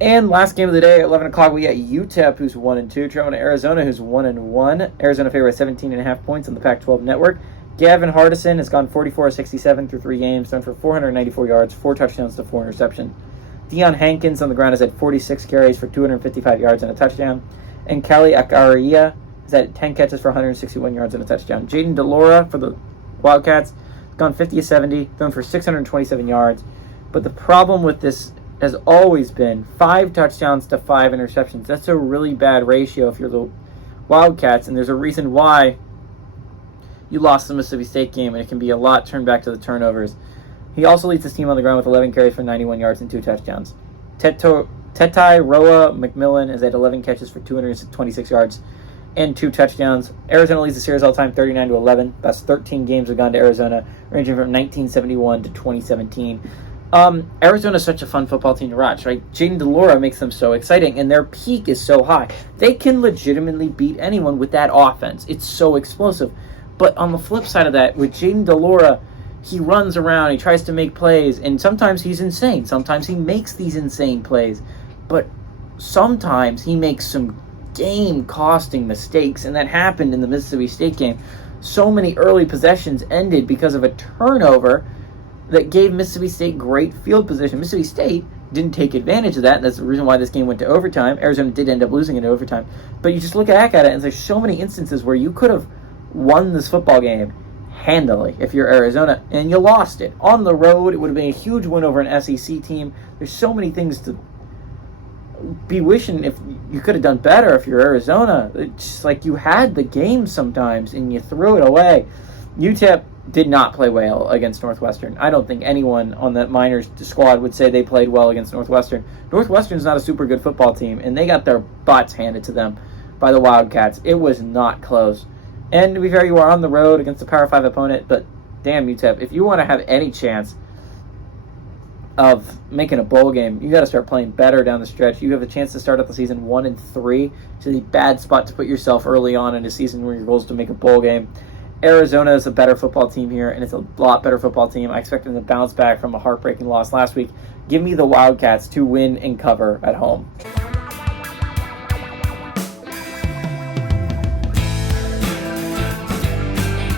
And last game of the day at 11 o'clock, we got UTEP, who's 1-2, traveling to Arizona, who's 1-1. Arizona favored by 17.5 points on the Pac-12 network. Gavin Hardison has gone 44-67 through 3 games, thrown for 494 yards, 4 touchdowns to 4 interceptions. Deion Hankins on the ground has had 46 carries for 255 yards and a touchdown. And Kelly Akaria has had 10 catches for 161 yards and a touchdown. Jaden DeLora for the Wildcats has gone 50-70, thrown for 627 yards. But the problem with this has always been 5 touchdowns to 5 interceptions. That's a really bad ratio if you're the Wildcats, and there's a reason why you lost the Mississippi State game, and it can be a lot turned back to the turnovers. He also leads his team on the ground with 11 carries for 91 yards and 2 touchdowns. Tetai Roa McMillan has had 11 catches for 226 yards and 2 touchdowns. Arizona leads the series all-time 39-11. Best 13 games have gone to Arizona, ranging from 1971 to 2017. Arizona's such a fun football team to watch, right? Jaden DeLora makes them so exciting, and their peak is so high. They can legitimately beat anyone with that offense. It's so explosive. But on the flip side of that, with Jaden DeLora, he runs around, he tries to make plays, and sometimes he's insane. Sometimes he makes these insane plays. But sometimes he makes some game-costing mistakes, and that happened in the Mississippi State game. So many early possessions ended because of a turnover that gave Mississippi State great field position. Mississippi State didn't take advantage of that, and that's the reason why this game went to overtime. Arizona did end up losing in overtime. But you just look back at it, and there's so many instances where you could have won this football game handily if you're Arizona, and you lost it. On the road, it would have been a huge win over an SEC team. There's so many things to be wishing if you could have done better if you're Arizona. It's just like you had the game sometimes, and you threw it away. UTEP did not play well against Northwestern. I don't think anyone on that Miners squad would say they played well against Northwestern. Northwestern's not a super good football team, and they got their butts handed to them by the Wildcats. It was not close. And to be fair, you are on the road against a Power 5 opponent, but damn, UTEP, if you want to have any chance of making a bowl game, you got to start playing better down the stretch. You have a chance to start out the season 1-3. It's a bad spot to put yourself early on in a season where your goal is to make a bowl game. Arizona is a better football team here, and it's a lot better football team. I expect them to bounce back from a heartbreaking loss last week. Give me the Wildcats to win and cover at home.